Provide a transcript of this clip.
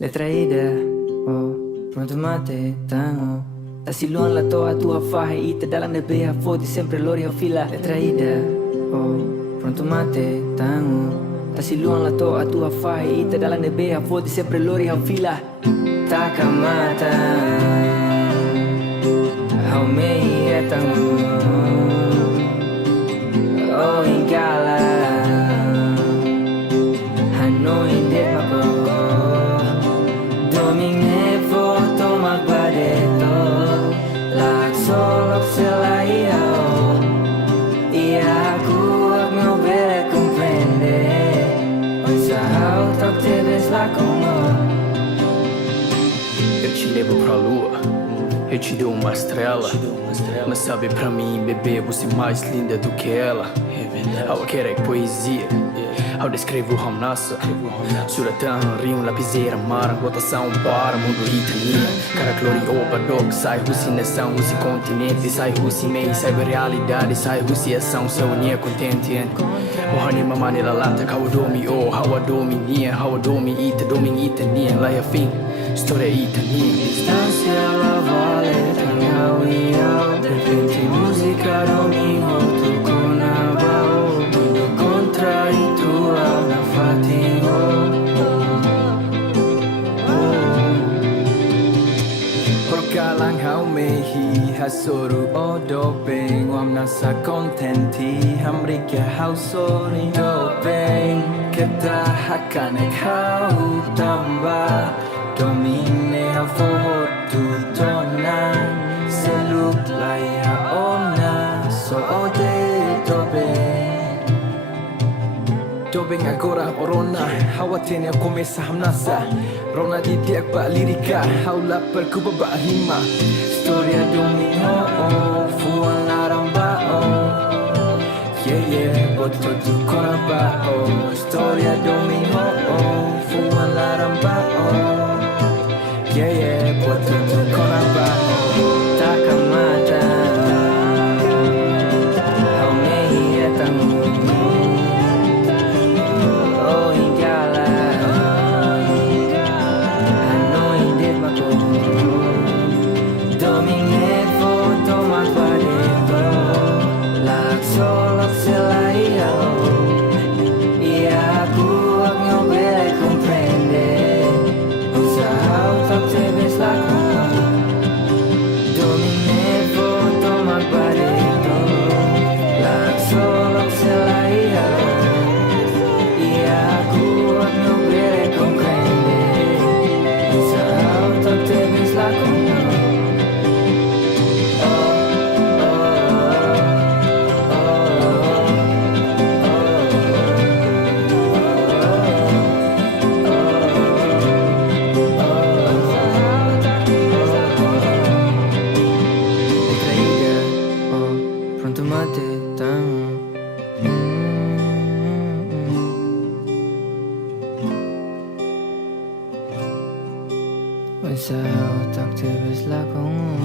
Letra ida, oh, pronto mate, tango. Da siluan la toa tua fahe ita dalam de beha fodi sempre lori fila. Letra ida, oh, pronto mate, tango. Da siluan la toa tua fahe ita dalam de beha fodi sempre lori fila. Takamata, how me tango. Oh, ingala, Hanoi indet mako. Domine foto magbadeto Lag solok selaia Ia aku no vele comprende Sahau tak te ves lá como Eu te levo pra lua, eu te dou uma estrela. Mas sabe pra mim, bebê, você é mais linda do que ela. Ao querer poesia, ao descrevo hamnasa. Suratan, rio, lapiseira, mar, rotação, para, mundo ritania. Cara, glorioba, dog, sai, rucinação, ruci continente. Sai, ruci mei, sai, realidade, sai, ruciação, seu unia contente. Ohani mamani la lata, kawadomi, oh, hawadomi, nia, hawadomi, ita, nia, laia fim, história ita, nia. Distância la vale tangau iau De repente música domingo tu con abao Mundo contra e tua na fatigo Porkalang hau mehi hasoru odopeng Wam nasa kontenti hamrika hau sori dopeng Kita hakanek hau tambah Domine ha fohot tu tonan Seluk laya ona so ode dobeng Dobeng agora orona Hawatene começa hamnasa Rona di tiak ba lirika Haula perkuba ba rima Storia domingo oh Fuan laramba oh Yeah yeah boto tu koraba oh Storia domingo oh Fuan laramba oh Yeah, yeah, buat tutup koraba Takamata How me tamu Oh ingala Hanoi indet mako Domine foto magbadeto Lag solok selaia Ia aku no vele comprende Sahau tak te ves lá como Domine foto magbadeto Lag solok selaia Ia aku no vele comprende Sahau tak te ves lá como Pronto mate tango Sao tak te ves lá como